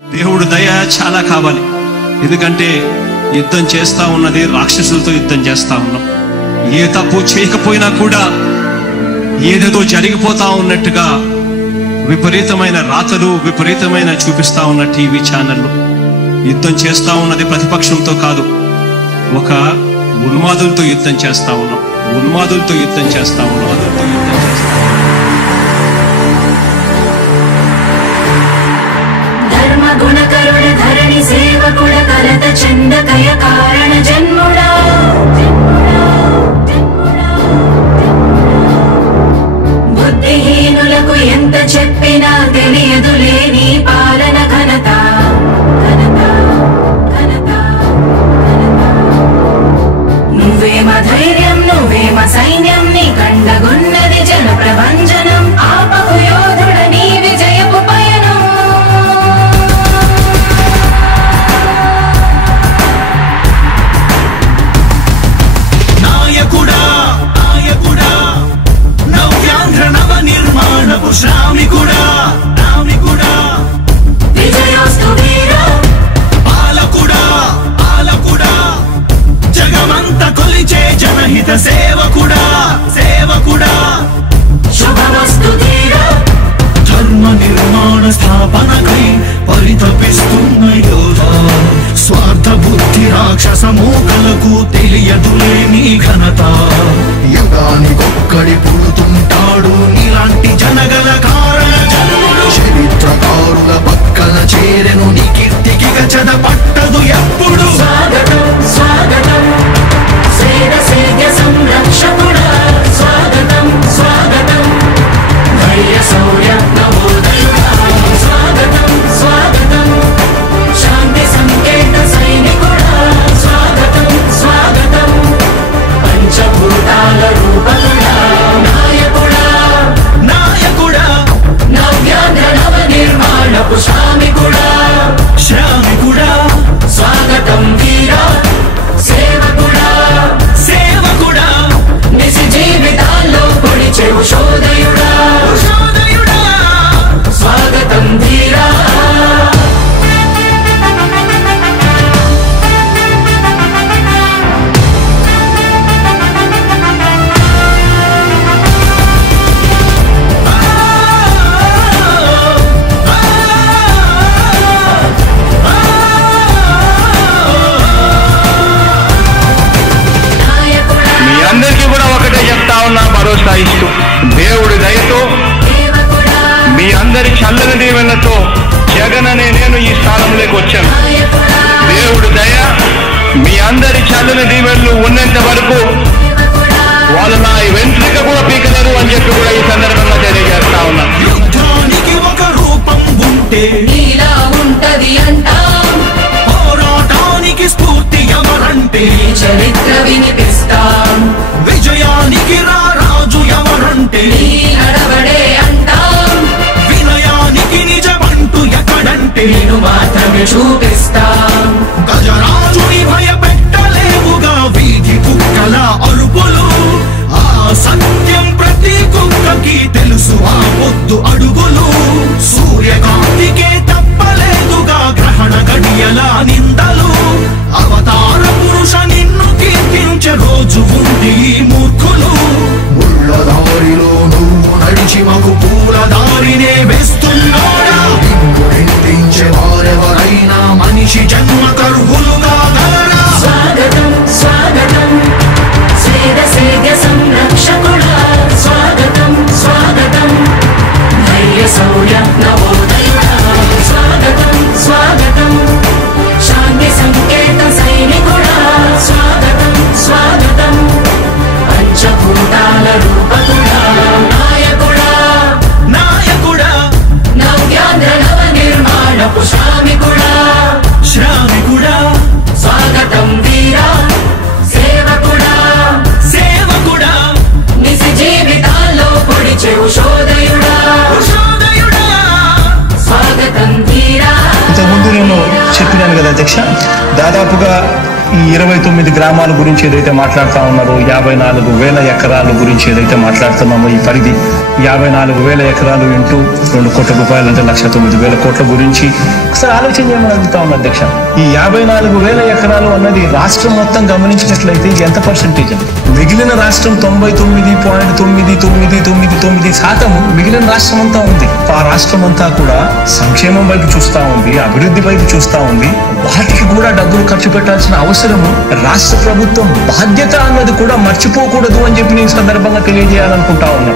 దేవుడు దయ చాలా కావాలి. ఎందుకంటే యుద్ధం చేస్తా ఉన్నది రాక్షసులతో యుద్ధం చేస్తా ఉన్నాం. ఏ తప్పు చేయకపోయినా కూడా ఏదేదో జరిగిపోతా ఉన్నట్టుగా విపరీతమైన రాతలు విపరీతమైన చూపిస్తా ఉన్న టీవీ ఛానళ్ళు. యుద్ధం చేస్తా ఉన్నది ప్రతిపక్షంతో కాదు, ఒక ఉన్మాదులతో యుద్ధం చేస్తా ఉన్నాం. ఉన్మాదులతో యుద్ధం చేస్తా ఉన్నాం. ధర్మ గుణకరుణ ధరణి సేవకుడ కలత చందకయ కారణ జన్ముడా బుద్ధిహీనులకు ఎంత చెప్పినా తెలియదులే నీ పాలన ఘనత. నువ్వేమ ధైర్యం నువ్వేమ సైన్యం నీ కండగున్నది జన ప్రభంజనం. ఆపకు యోధుడ నీ విజయపు పయనం. నాయకుడా నాయకుడా నవ్యాంధ్ర నవ నిర్మాణపు శ్రామికుడా రామికుడా విజయోస్తు వీరా పాలకుడా పాలకుడా జగమంత కొలిచే జనహిత సేవకుడా సేవకుడా శుభమస్తు ధీరా ధర్మ నిర్మాణ స్థాపనకై పరితపిస్తున్న యోధ. స్వార్థ బుద్ధి రాక్షస మూకలకు తెలియదులే నీ ఘనత. యుగానికొక్కడి పుడుతుంటాడు ఇలాంటి జనగల కారణ జన్ముడు. చరిత్రకారుల పక్కన చేరెను నీ కీర్తికి గచద పట్టదు ఎప్పుడు. స్వాగతం స్వాగతం శ్రీర సేద్య సంరక్షకుడా స్వాగతం స్వాగతం ధైర్య శౌర్య నవోదయుడా స్వాగతం స్వాగతం శాంతి సంకేత సైనికుడా స్వాగతం స్వాగతం పంచభూతాల రూపకుడా నాయకుడా నాయకుడా నవ్యాంధ్ర నవ నిర్మాణపు శ్రామికుడా శ్రామికుడా స్వాగతం వీరా సేవకుడా సేవకుడా నిజ జీవితాల్లో పొడిచే ఉషోదయుడా ఉషోదయుడా స్వాగతం ధీరా నాయకుడా మీ అందరికీ కూడా ఒకటే చెప్తా ఉన్నా, భరోసా ఇస్తూ దేవుడి దయతో సేవకుడా మీ అందరి చల్లని దీవెనతో జగన్ అనే నేను ఈ స్థానంలోకి వచ్చాను. నాయకుడా దేవుడి దయ మీ అందరి చల్లని దీవెనలు ఉన్నంత వరకు సేవకుడా వాళ్ళు నా వెంట్రిక కూడా పీకలేరు అని చెప్పి కూడా ఈ సందర్భంగా తెలియజేస్తా ఉన్నా. యుద్ధానికి ఒక రూపం ఉంటే నీలా ఉంటది అంటాం. పోరాటానికి స్ఫూర్తి ఎవరంటే నీ చరిత్ర వినిపిస్తాం. విజయానికి రారాజు ఎవరంటే నీ నడవడే అంటాం. వినయానికి నిజమంటూ ఎక్కడంటే నేను మాత్రమే చూపిస్తాం. గజరాజుని భయపెట్టలేవుగా వీధి కుక్కల అరుపులు. ఆ సత్యం ప్రతి కుక్కకి తెలుసు ఆ పొద్దు అడుగులు. సూర్యకాంతికే తప్పలేదుగా గ్రహణ గడియల నిందలు. అవతార పురుష నిన్ను కీర్తించే రోజు ఉంది ఈ మూర్ఖులు. ముళ్ళ దారిలో నువ్వు నడిచి మగు పూల దారినే వేస్తున్నాడా నిన్ను నిందించే వారెవరైనా మనిషి జన్మ కరువులుగా గలరా. స్వాగతం స్వాగతం శ్రీర సేద్య సంరక్షకుడా స్వాగతం స్వాగతం ధైర్య శౌర్య నవోదయుడా స్వాగతం స్వాగతం శాంతి సంకేత సైనికుడా స్వాగతం స్వాగతం పంచభూతాల రూపకుడా నాయకుడా నాయకుడా నవ్యాంధ్ర నవ నిర్మాణపు శ్రామికుడా శ్రామికుడా స్వాగతం వీరా సేవకుడా సేవకుడా నిజ జీవితాల్లో పొడిచే ఉషోదయుడా ఉషోదయుడా స్వాగతం ధీరా ఇంతకుముందు నేను చెప్పినాను కదా అధ్యక్ష, దాదాపుగా ఈ 29 గ్రామాల గురించి ఏదైతే మాట్లాడుతా ఉన్నారో, 54,000 ఎకరాల గురించి ఏదైతే మాట్లాడుతున్నామో, ఈ పరిధి 54,000 ఎకరాలు ఇంటూ 2 కోట్ల రూపాయలు అంటే 1,09,000 కోట్ల గురించి ఒకసారి ఆలోచన చేయమని అడుగుతా ఉన్నా అధ్యక్ష. ఈ 54,000 ఎకరాలు అన్నది రాష్ట్రం మొత్తం గమనించినట్లయితే ఇది ఎంత పర్సెంటేజ్ అండి? మిగిలిన రాష్ట్రం 99.9999% మిగిలిన రాష్ట్రం అంతా ఉంది. ఆ రాష్ట్రం అంతా కూడా సంక్షేమం వైపు చూస్తా ఉంది, అభివృద్ధి వైపు చూస్తా ఉంది. వాటికి కూడా డబ్బులు ఖర్చు పెట్టాల్సిన అవసరము రాష్ట్ర ప్రభుత్వం బాధ్యత అన్నది కూడా మర్చిపోకూడదు అని చెప్పి నేను సందర్భంగా తెలియజేయాలనుకుంటా ఉన్నా.